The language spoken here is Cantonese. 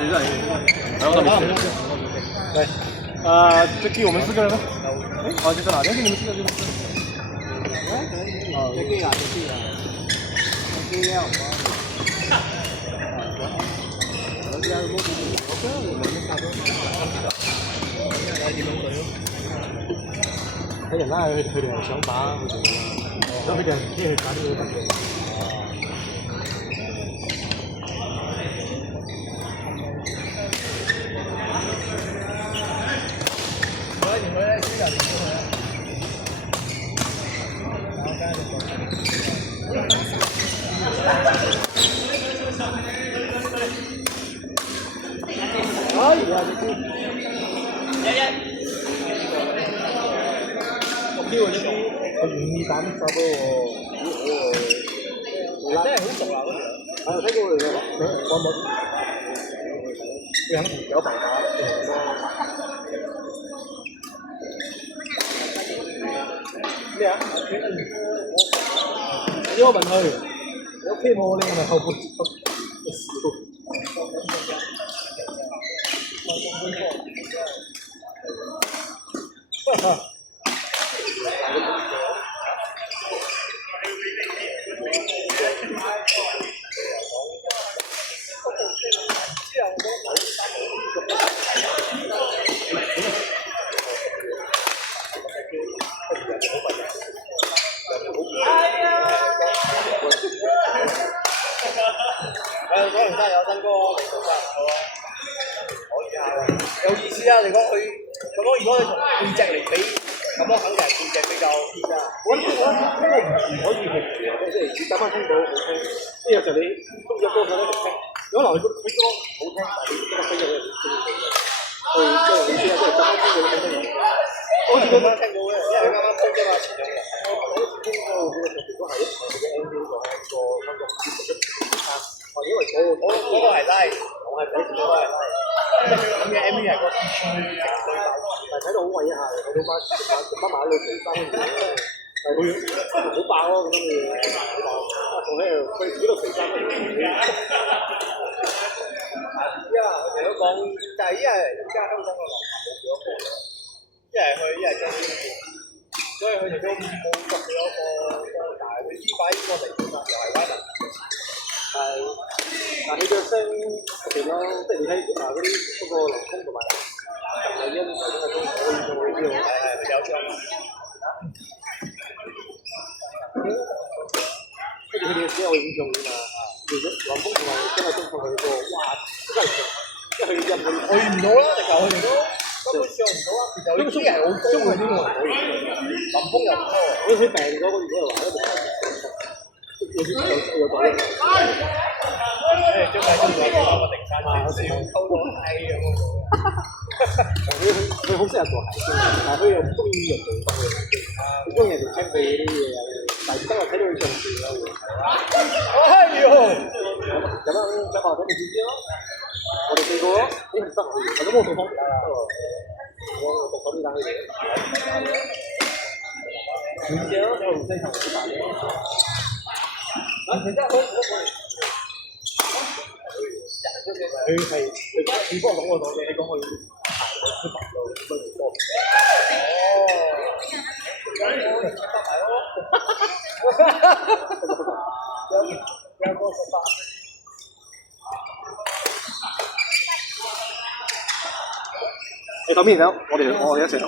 你真係兩個面。来，这给我们4个人吗？哦，就这哪？但是你们4个就。哦，这个啊，这个啊，这个啊。睇人啦，佢哋想打佢哋啦，咁佢哋即係打呢個得嘅。哎呀！佢願意打啲手波喎，真係好熟啦嗰條。係睇過嚟嘅，我冇。佢肯同小朋友打，咩啊？你我問佢，你 OK 冇？你係咪後半笑？講完真係有新歌，可以啊，有意思啊！你講佢咁講，如果你同背脊嚟比，咁樣肯定係背脊比較啲啦。我呢個唔可以去即係你打翻聽到好聽，即係有時候你中咗歌佢咧就聽，如果留佢歌好聽，但係你今日飛咗佢中意佢，即係你知啊，即係打翻聽到咁樣。我好似啱啱聽到嘅，因為佢啱啱推啫嘛，前兩日。我好似聽過佢嘅特別都係一場嘅 MV 個香港節目嘅參。因為我嗰個係拉，我係睇住嗰個係拉。咁嘅 MV 係個 DJ 但係睇到好貴一下，我到買到肥衫嘅嘢，但係佢好爆咯咁樣嘅嘢，好爆。仲喺度佢幾多肥衫都唔知。依家我哋都講，但係依家香港個樓價冇幾多個，一係去一係將啲嘢，所以佢哋都冇作幾多個，但係佢依擺呢個嚟講又係威能。但係佢嘅聲特別咯，即係你睇嗰啲嗰個流通同埋陳麗欣嗰種都可以做呢啲喎。係有張。跟住佢哋只有演唱會嘛，如果林峯同埋張藝興唱佢個，哇！真係強，即係佢入去唔到啦，直頭佢哋都根本上唔到啦。其實佢啲係好高嘅呢個人，林峯又唔多，佢病咗嗰個話咧，有啲有咗咧。張藝興仲有個定山笑，溝到閪咁樣。佢好適合做諧星，但係佢又唔中意人哋講嘅，佢中意人哋聽佢啲嘢啊。但係而家我睇到佢上次啦會。哎呦！咁樣想話俾你知咯，我哋4個咯，你唔得，或者我做方，我讀咁單嘅嘢。唔知咯，我唔識同佢打嘅。其實佢係你幫我講個檔嘅，你講佢出白路乜嘢多？你講邊首？我哋一齊講。